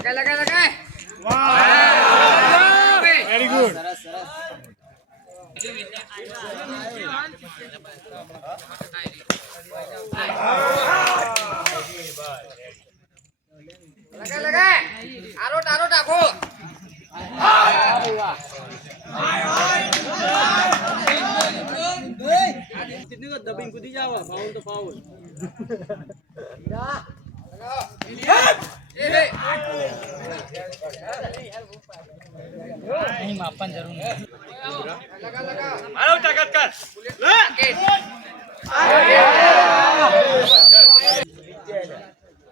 લગાય વાહ very good લગાય આરોટ આખો कितने का दबिंग कूदी जावा फाउल तो फाउल नहीं मापन जरूर લગા મારો તાકાત કર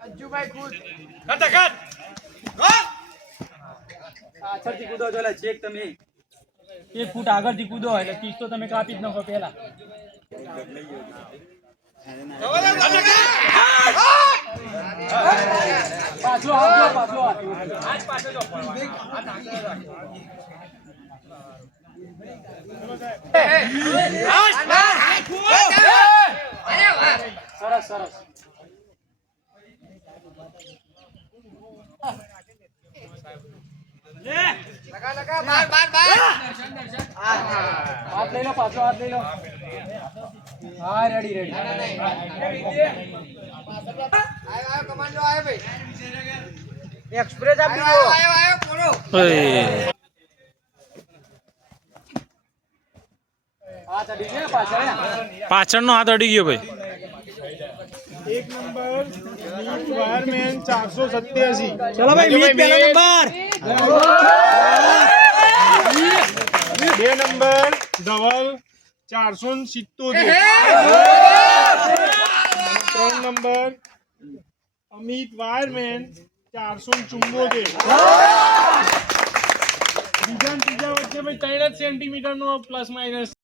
અજ્જુભાઈ ખુદ તાકાત પાછળથી કૂદો છો એટલે ચેક તમે 1 ફૂટ આગળથી કૂદો એટલે પીચ તો તમે કાપી જ નાખો પહેલા પાછો પાછો આજ પાછો જો સરસ સરસ લગા બાર હાથ લઈ લો પાછો હાથ લઈ લો હા રેડી રેડી આયો કમાન્ડો આયો ભાઈ એક્સપ્રેસ આપી દો આયો કોનો હાથ અડી ગયા પાછળ પાછળનો હાથ અડી ગયો ભાઈ 1 નંબર વાયરમેન 487 ચલો ભાઈ મીત પહેલો number 2 number Dhaval 477 3 number Amit wireman 474 બીજા ત્રીજા વચ્ચે ભાઈ 3 સેન્ટીમીટર નો પ્લસ માઇનસ